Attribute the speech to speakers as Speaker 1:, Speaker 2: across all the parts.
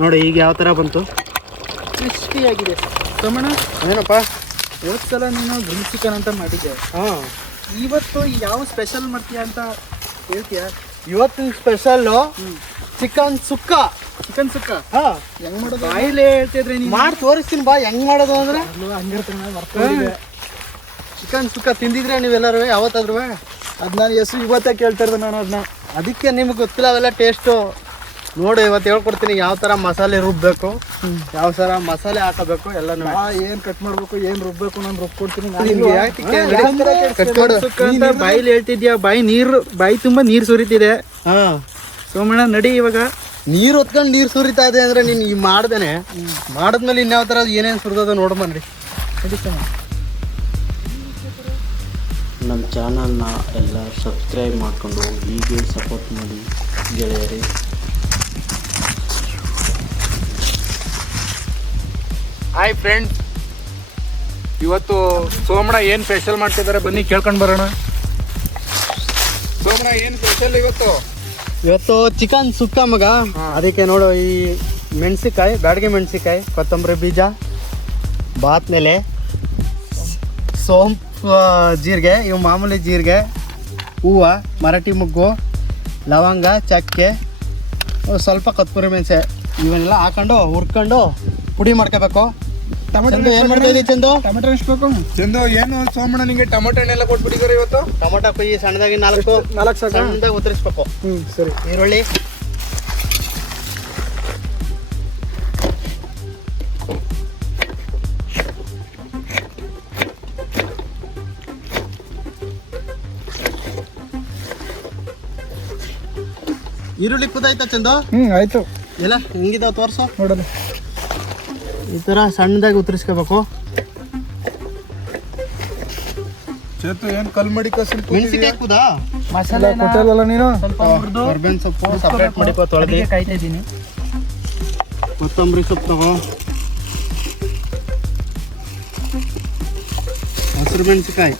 Speaker 1: ನೋಡಿ ಈಗ ಯಾವ ಥರ ಬಂತು?
Speaker 2: ಕ್ರಿಸ್ಪಿಯಾಗಿದೆ. ತಮಣ
Speaker 1: ಏನಪ್ಪ?
Speaker 2: ಹೋದ್ ಸಲ ನೀನು ಗ್ರಿಲ್ ಚಿಕನ್ ಅಂತ ಮಾಡಿದ್ದೆ.
Speaker 1: ಹಾಂ.
Speaker 2: ಇವತ್ತು ಯಾವ ಸ್ಪೆಷಲ್ ಮಾಡ್ತೀಯ ಅಂತ ಹೇಳ್ತೀಯಾ?
Speaker 1: ಇವತ್ತು special chicken sukka.
Speaker 2: Chicken sukka?
Speaker 1: ಹಾಂ.
Speaker 2: ಹೆಂಗ್ ಮಾಡೋದು? ಬಾಯಿಲೆ ಹೇಳ್ತಿದ್ರೆ ನೀನು.
Speaker 1: ಮಾಡಿ ತೋರಿಸ್ತೀನಿ ಬಾ ಹೆಂಗ್ ಮಾಡೋದು ಅಂದ್ರೆ?
Speaker 2: ಹಂಗಿರ್ತಾನೆ
Speaker 1: ಚಿಕನ್ ಸುಕ್ಕ ತಿಂದಿದ್ರೆ ನೀವೆಲ್ಲರೂ? ಯಾವತ್ತಾದ್ರೂ?
Speaker 2: ಅದ್ ನಾನು ಹೆಸರು ಇವತ್ತೇ ಕೇಳ್ತಾ ಇರೋದು ನಾನು ಅದನ್ನ
Speaker 1: ಅದಕ್ಕೆ ನಿಮ್ಗೆ ಗೊತ್ತಿಲ್ಲ ಅವೆಲ್ಲ ಟೇಸ್ಟು ನೋಡಿ ಇವತ್ತು ಹೇಳ್ಕೊಡ್ತೀನಿ ಯಾವ ಥರ ಮಸಾಲೆ ರುಬ್ಬಬೇಕು ಯಾವ ಥರ ಮಸಾಲೆ ಹಾಕಬೇಕು ಎಲ್ಲ ಏನು
Speaker 2: ಏನ್ ಕಟ್ ಮಾಡಬೇಕು ಏನು ರುಬ್ಬೇಕು ನಾನು. ರುಬ್ಕೊಡ್ತೀನಿ ಬಾಯಿಲಿ ಹೇಳ್ತಿದ್ಯಾ? ಬಾಯಿ ನೀರು ಬಾಯಿ ತುಂಬಾ ನೀರು ಸುರಿತಿದೆ.
Speaker 1: ಹಾಂ.
Speaker 2: ಸೋಮಣ್ಣ ನಡಿ ಇವಾಗ.
Speaker 1: ನೀರು ಹೊತ್ಕೊಂಡು ನೀರು ಸುರಿತಾ ಇದೆ ಅಂದ್ರೆ ನೀನು ಈ ಮಾಡ್ದೇನೆ. ಮಾಡಿದ್ಮೇಲೆ ಇನ್ಯಾವ ಥರ ಏನೇನು ಸುರಿದದ ನೋಡ್ಬನ್ರಿ
Speaker 2: ನಡಿ
Speaker 3: ನಮ್ಮ ಚಾನಲ್ನ ಎಲ್ಲ ಸಬ್ಸ್ಕ್ರೈಬ್ ಮಾಡಿಕೊಂಡು ಹೀಗೆ ಸಪೋರ್ಟ್ ಮಾಡಿ ಗೆಳೆಯರೇ.
Speaker 4: ಹಾಯ್ ಫ್ರೆಂಡ್ಸ್ ಇವತ್ತು ಸೋಮಣ್ಣ ಏನು ಸ್ಪೆಷಲ್ ಮಾಡ್ತಿದ್ದಾರೆ? ಬನ್ನಿ ಕೇಳ್ಕೊಂಡು ಬರೋಣ. ಸೋಮಣ್ಣ ಏನು ಸ್ಪೆಷಲ್ ಇವತ್ತು?
Speaker 1: ಇವತ್ತು ಚಿಕನ್ ಸುಕ್ಕ ಮಗ. ಅದಕ್ಕೆ ನೋಡು ಈ ಮೆಣಸಿಕಾಯಿ ಬ್ಯಾಡ್ಗೆ ಮೆಣಸಿಕಾಯಿ ಕೊತ್ತಂಬರಿ ಬೀಜ ಬಾತ್ಮೇಲೆ ಸೋಂಪು ಜೀರಿಗೆ ಇವು ಮಾಮೂಲಿ ಜೀರಿಗೆ ಹೂವು ಮರಾಠಿ ಮುಗ್ಗು ಲವಂಗ ಚಕ್ಕೆ ಸ್ವಲ್ಪ ಕೊತ್ತಂಬರಿ ಮೆಣಸೆ ಇವನ್ನೆಲ್ಲ ಹಾಕೊಂಡು ಹುರ್ಕೊಂಡು ಪುಡಿ ಮಾಡ್ಕೋಬೇಕು. ಚಂದು ಏನು ಮಾಡ್ತಾ ಇದೀವಿ ಚಂದು?
Speaker 2: ಟೊಮೆಟೊ ಎಷ್ಟ್ಬೇಕು
Speaker 4: ಚಂದು ಏನು ಸೋಮಣ್ಣ ನಿಂಗೆ ಟೊಮೊಟೊ ಹಣ್ಣೆಲ್ಲ ಕೊಟ್ಬಿಟ್ಟಿದ್ದಾರೆ ಇವತ್ತು?
Speaker 1: ಟೊಮೆಟೊ ಕೊಯ್ಯಿ ಸಣ್ಣದಾಗಿ ನಾಲ್ಕು
Speaker 2: ನಾಲ್ಕು
Speaker 1: ಸಣ್ಣದಾಗಿ ಉತ್ತರಿಸ್ಬೇಕು.
Speaker 2: ಹ್ಮ್ ಸರಿ.
Speaker 1: ಈರುಳ್ಳಿ. ಈರುಳ್ಳಿ ಕುದಾಯ್ತಾ ಚಂದು?
Speaker 2: ಹ್ಮ್ ಆಯ್ತು.
Speaker 1: ಎಲ್ಲ ಹೆಂಗಿದಾವ ತೋರ್ಸು.
Speaker 2: ನೋಡೋಣ.
Speaker 1: ಈ ಥರ ಸಣ್ಣದಾಗಿ ಉತ್ತರಿಸ್ಕೋಬೇಕು.
Speaker 4: ಚೇತು ಏನು ಕಲ್ಮಡಿ ಕಸಲ್
Speaker 1: ಮೆಣಸಿಕಾಯಿ ಕುದಾ
Speaker 2: ಮಸಾಲೆ ಕೊಟ್ಟಲ್ಲ ನೀನು?
Speaker 1: ಸ್ವಲ್ಪ ಕರ್ಬೇವಿನ ಸೊಪ್ಪು ಸಪ್ರೇಟ್ ಮಾಡಿಕೋ ತೊಳೆದು.
Speaker 2: ಕಾಯ್ತಾ ಇದ್ದೀನಿ.
Speaker 1: ಕೊತ್ತಂಬರಿ ಸೊಪ್ಪು ತಗೋ. ಹಸಿರು ಮೆಣಸಿಕಾಯಿ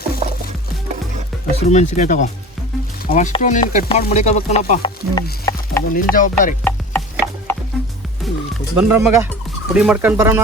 Speaker 1: ಹಸಿರು ಮೆಣಸಿಕಾಯಿ ತಗೋ. ಅವಷ್ಟು ನೀನು ಕಟ್ ಮಾಡಿ ಮಡಿಕೋಬೇಕು ಕಣಪ್ಪ. ಅದು ನಿನ್ನ ಜವಾಬ್ದಾರಿ. ಬಂದ್ರ ಮಗ. ಪುಡಿ ಮಾಡ್ಕೊಂಡು ಬರೋಣ.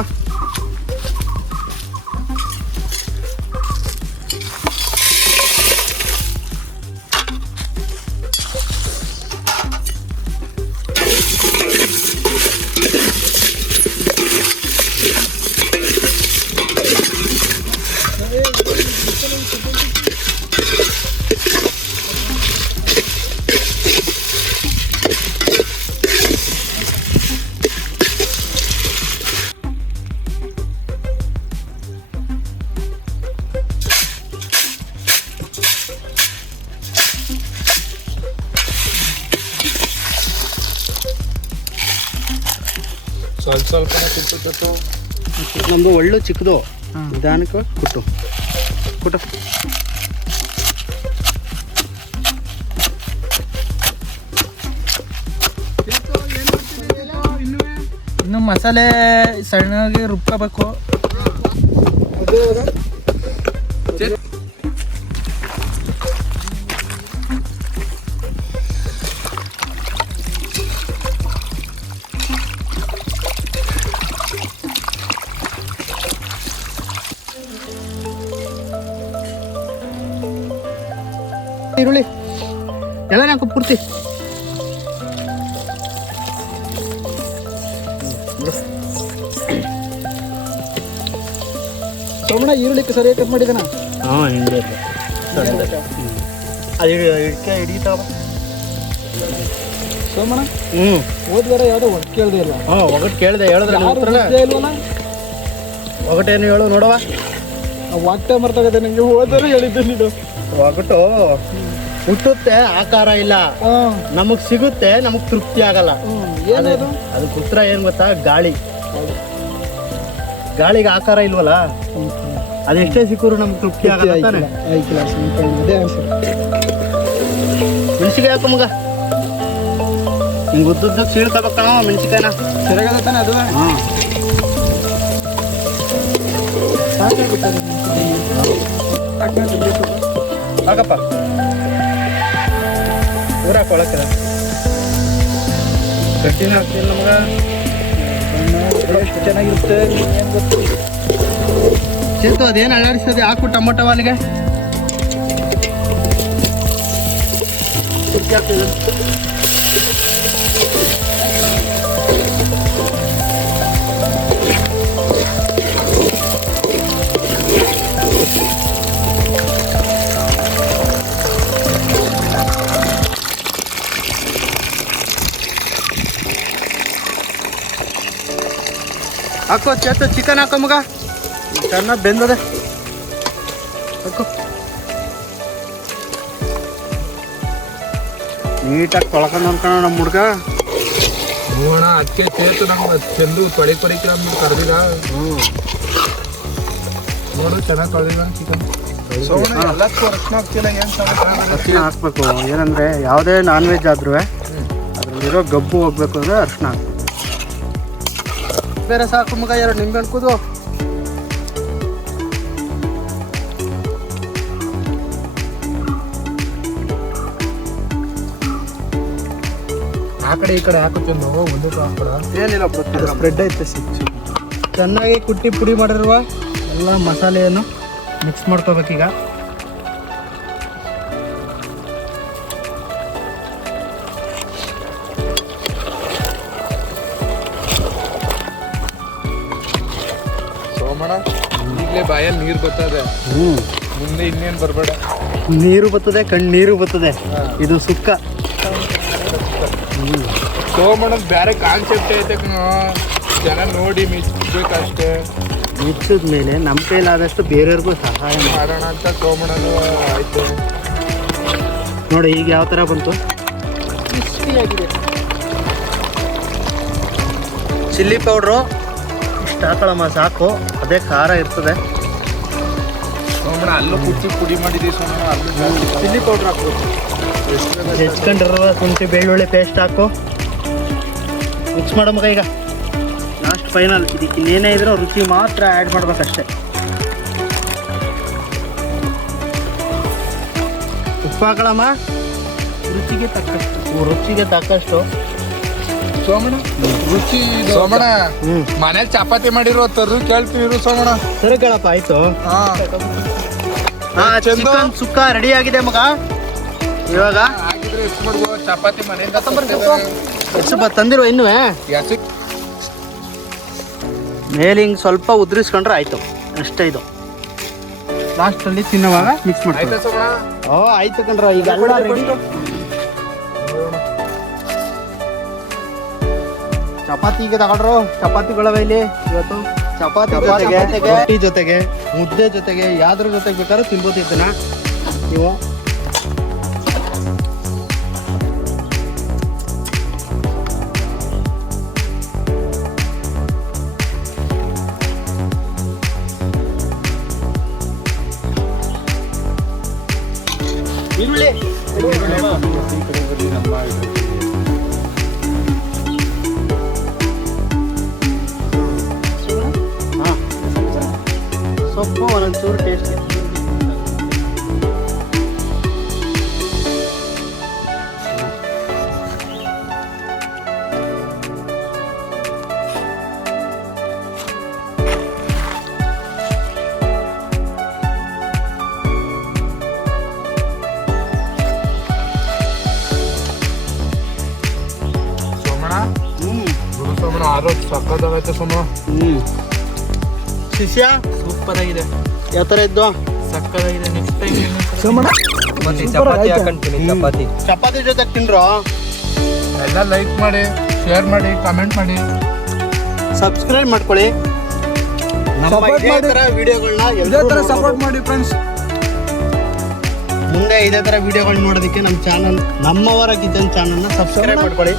Speaker 4: ಸ್ವಲ್ಪ ಸ್ವಲ್ಪ ತಿಂತು
Speaker 1: ನಮ್ಮದು ಒಳ್ಳೆ ಚಿಕ್ಕದು. ನಿಧಾನಕ್ಕೆ ಕುಟ್ಟು. ಕುಟ.
Speaker 2: ಇನ್ನು ಮಸಾಲೆ ಸಣ್ಣಗೆ ರುಬ್ಕೋಬೇಕು.
Speaker 1: ಈರುಳ್ಳಿ. ಎಲ್ಲ ಹಾಕು ಪೂರ್ತಿ.
Speaker 2: ಸೋಮಣ್ಣ ಈರುಳ್ಳಿ ಸರಿಯಾಗಿ ಕಟ್ ಮಾಡಿದಾನ?
Speaker 1: ಹಾಂ ಹಿಂಗೆ ಅದು ಇಡ್ಕೆ ಹಿಡಿತಾವ.
Speaker 2: ಸೋಮಣ್ಣ
Speaker 1: ಹ್ಞೂ
Speaker 2: ಹೋದ್ ವಾರ ಯಾವ್ದೋ ಒಟ್ಟು ಕೇಳ್ದೆ ಇಲ್ಲ.
Speaker 1: ಹಾಂ ಒಗಟ್ ಕೇಳಿದೆ ಹೇಳಿದ್ರೆ
Speaker 2: ಇಲ್ವಲ್ಲ
Speaker 1: ಒಗಟೇನು ಹೇಳು ನೋಡವ
Speaker 2: ಆ ಒಟ್ಟೆ ಮರ್ತೋಗದೆ ನಂಗೆ ಹೋದರೆ ಹೇಳಿದ್ದೆ ನೀನು.
Speaker 1: ಒಗಟು ಹುಟ್ಟುತ್ತೆ ಆಕಾರ ಇಲ್ಲ. ನಮಗ್ ಸಿಗುತ್ತೆ ನಮಗ್ ತೃಪ್ತಿ ಆಗಲ್ಲ.
Speaker 2: ಏನದು?
Speaker 1: ಅದಕ್ಕೆ ಉತ್ತರ ಏನ್ ಗೊತ್ತಾ? ಗಾಳಿ. ಗಾಳಿಗೆ ಆಕಾರ ಇಲ್ವಲ್ಲ? ಅದೆಷ್ಟೇ ಸಿಕ್ಕರು ನಮ್ಗೆ ತೃಪ್ತಿ ಆಗಲ್ಲ ತಾನೆ?
Speaker 2: ಅದೇ
Speaker 1: ಹಾಕು ಮಗ. ಹಿಂಗೆ ಉದ್ದುದ್ದಕ್ಕೆ ಸೀಳ್ಕೋಬೇಕಣ ಮೆಣಸಿಕಾಯಿನ
Speaker 2: ಸರಿಯಾಗದ ತಾನೆ ಅದು?
Speaker 1: ಹಾಂ. ಹಾಕಪ್ಪ ಊರಾಕ ಒಳಕ್ಕೆ ಗಟ್ಟಿನ ಹಾಕ್ತಿಲ್ಲ ನಮ್ಗೆ.
Speaker 2: ಎಷ್ಟು ಚೆನ್ನಾಗಿರುತ್ತೆ ಏನು ಗೊತ್ತು?
Speaker 1: ಚೇತು ಅದೇನು ಅಳ್ಳಾಡಿಸ್ತದೆ ಹಾಕು ಟೊಮೊಟೊ ಅಲ್ಲಿಗೆ ಹಾಕೋ ಚೇತ ಚಿಕನ್ ಹಾಕೋ ಮಗ. ಚೆನ್ನಾಗಿ ಬೆಂದದೆ. ಹಾಕೋ. ನೀಟಾಗಿ ತೊಳ್ಕೊಂಡು ಅನ್ಕೋಣ ನಮ್ಮ ಹುಡ್ಗ.
Speaker 4: ನೋಡೋಣ ಅಕ್ಕಿ ಚೇತು ನಮ್ಗೆ ಚೆಂದು ತೊಳಿ ಕಿಲೋ ನಮ್ಗೆ ಹ್ಞೂ ನೋಡು ಚೆನ್ನಾಗಿ ತೊಳೆದಿದ ಚಿಕನ್
Speaker 2: ಅರಿಶಿನ
Speaker 1: ಹಾಕ್ಬೇಕು. ಏನಂದರೆ ಯಾವುದೇ ನಾನ್ ವೆಜ್ ಆದ್ರೂ ಅದರಲ್ಲಿರೋ ಗಬ್ಬು ಹೋಗ್ಬೇಕು ಅಂದರೆ ಅರ್ಶಿನ ಹಾಕ್ಬೇಕು. ಬೇರೆ ಸಾಕು ಮಗ ಯಾರು ನಿಂಬೆ ಅನ್ಕೋದು
Speaker 4: ಆ ಕಡೆ ಈ ಕಡೆ ಹಾಕುತ್ತೆ ನಾವು ಒಂದು
Speaker 2: ಏನಿಲ್ಲ ಸ್ಪ್ರೆಡ್ ಐತೆ ಸಿಕ್ಸ್
Speaker 1: ಚೆನ್ನಾಗಿ ಕುಟ್ಟಿ ಪುಡಿ ಮಾಡಿರುವ ಎಲ್ಲ ಮಸಾಲೆಯನ್ನು ಮಿಕ್ಸ್ ಮಾಡ್ಕೋಬೇಕೀಗ.
Speaker 4: ಈಗಲೇ ಬಾಯಲ್ಲಿ ನೀರು ಬರ್ತದೆ.
Speaker 1: ಹ್ಞೂ
Speaker 4: ಮುಂದೆ ಇನ್ನೇನು ಬರಬೇಡ.
Speaker 1: ನೀರು ಬರ್ತದೆ ಕಣ್ಣೀರು ಬರ್ತದೆ. ಇದು ಸುಕ್ಕ.
Speaker 4: ಸೋಮಣ್ಣನ ಬೇರೆ ಕಾನ್ಸೆಪ್ಟ್ ಐತೆ ಕಣೋ. ಜನ ನೋಡಿ ಮಿಚ್ಬೇಕಷ್ಟೇ.
Speaker 1: ಮುಚ್ಚಿದ ಮೇಲೆ ನಮ್ಮ ಕೈಲಾದಷ್ಟು ಬೇರೆಯವ್ರಿಗೂ ಸಹಾಯ
Speaker 4: ಮಾಡೋಣ ಅಂತ ಸೋಮಣ್ಣನು ಆಯ್ತು.
Speaker 1: ನೋಡಿ ಈಗ ಯಾವ ಥರ ಬಂತು?
Speaker 2: ಕ್ರಿಸ್ಪಿಯಾಗಿದೆ.
Speaker 1: ಚಿಲ್ಲಿ ಪೌಡ್ರು ಇಷ್ಟು ಹಾಕೊಳ್ಳಮ್ಮ ಸಾಕು. ಅದೇ ಖಾರ ಇರ್ತದೆ.
Speaker 4: ಅಲ್ಲೂ ಪುಡಿ ಮಾಡಿದ್ದೀವಿ ಸೋಮಣ್ಣ ಅಲ್ಲೂ ಜಾಸ್ತಿ
Speaker 2: ಚಿಲ್ಲಿ ಪೌಡ್ರ್ ಹಾಕ್ಬೇಕು.
Speaker 1: ಹೆಚ್ಕೊಂಡಿರುವ ಶುಂಠಿ ಬೆಳ್ಳುಳ್ಳಿ ಪೇಸ್ಟ್ ಹಾಕು. ಮಿಕ್ಸ್ ಮಾಡೋ ಮಗ ಈಗ. ಲಾಸ್ಟ್ ಫೈನಲ್ ಇದಕ್ಕೆ ಇನ್ನೇನೇ ಇದ್ರೂ ರುಚಿ ಮಾತ್ರ ಆ್ಯಡ್ ಮಾಡ್ಬೇಕಷ್ಟೆ. ಉಪ್ಪು ಹಾಕೊಳ್ಳಮ್ಮ
Speaker 2: ರುಚಿಗೆ ತಕ್ಕಷ್ಟು.
Speaker 1: ರುಚಿಗೆ ತಕ್ಕಷ್ಟು.
Speaker 4: ಸೋಮಣ್ಣ ರುಚಿ ಸೋಮಣ್ಣ.
Speaker 1: ಹ್ಞೂ
Speaker 4: ಮನೇಲಿ ಚಪಾತಿ ಮಾಡಿರೋ ತರ್ರು ಕೇಳ್ತೀವಿ ಸೋಮಣ
Speaker 1: ಸರಿ ಕೇಳಪ್ಪ ಆಯಿತು.
Speaker 4: ಚಂದು.
Speaker 1: ಚಿಕನ್ ಸುಕ್ಕ ರೆಡಿ ಆಗಿದೆ ಮಗ. ಇವಾಗ
Speaker 4: ಚಪಾತಿ ಮನೆಯಿಂದ
Speaker 1: ಬ ತಂದಿರುವ ಇನ್ನೂ
Speaker 4: ಎಸಕ್
Speaker 1: ಮೇಲೆ ಹಿಂಗೆ ಸ್ವಲ್ಪ ಉದ್ರಿಸ್ಕೊಂಡ್ರೆ ಆಯ್ತು. ಅಷ್ಟೇ ಇದು. ಲಾಸ್ಟಲ್ಲಿ ತಿನ್ನುವಾಗ ಮಿಕ್ಸ್
Speaker 4: ಮಾಡಿ
Speaker 1: ಓ ಆಯ್ತು ಕಣ್ರ ಈಗ ಚಪಾತಿಗೆ ತಗೊಳ್ರು. ಚಪಾತಿಗಳವ ಇಲ್ಲಿ ಇವತ್ತು. ಚಪಾತಿ ಜೊತೆಗೆ ರೊಟ್ಟಿ ಜೊತೆಗೆ ಮುದ್ದೆ ಜೊತೆಗೆ ಯಾವ್ದ್ರ ಜೊತೆಗೆ ಬೇಕಾದ್ರೂ ತಿನ್ಬೋದು ಇದನ್ನ ನೀವು. ಈರುಳ್ಳಿ. ಸೊಪ್ಪು ಒಂದೊಂಚೂರು ಟೇಸ್ಟ್
Speaker 4: ಸೋಮಣ್ಣ?
Speaker 1: ಹ್ಞೂ
Speaker 4: ಗುರು ಸೋಮಣ್ಣ ಆರೋಗ್ಯ ಸಕ್ಕತ್ತಾಗೈತೆ ಸೋಮಣ್ಣ.
Speaker 1: ಹ್ಞೂ ಶಿಷ್ಯ?
Speaker 2: ಸೂಪರ್ ಆಗಿದೆ
Speaker 1: ಯಾವ ಥರ ಇದ್ದು?
Speaker 2: ಸಕ್ಕತ್ತಾಗಿದೆ ನೆಕ್ಸ್ಟ್ ಟೈಮ್ ಮತ್ತೆ ಚಪಾತಿ ಹಾಕೊಂತೀನಿ ಚಪಾತಿ
Speaker 1: ಚಪಾತಿ. ಜೊತೆ ತಿನ್ರೋ
Speaker 4: ಎಲ್ಲ ಲೈಕ್ ಮಾಡಿ ಶೇರ್ ಮಾಡಿ ಕಮೆಂಟ್ ಮಾಡಿ.
Speaker 1: ಸಬ್ಸ್ಕ್ರೈಬ್ ಮಾಡ್ಕೊಳ್ಳಿ. ನಮ್ಮ ಇದೇ ಥರ ವಿಡಿಯೋಗಳನ್ನ
Speaker 2: ಇದೇ ಥರ ಸಪೋರ್ಟ್ ಮಾಡಿ ಫ್ರೆಂಡ್ಸ್
Speaker 1: ಮುಂದೆ ಇದೇ ಥರ ವಿಡಿಯೋಗಳು ನೋಡೋದಕ್ಕೆ ನಮ್ಮ ಚಾನಲ್ ನಮ್ಮವರ ಕಿಚನ್ ಚಾನಲ್ನ ಸಬ್ಸ್ಕ್ರೈಬ್ ಮಾಡ್ಕೊಳ್ಳಿ.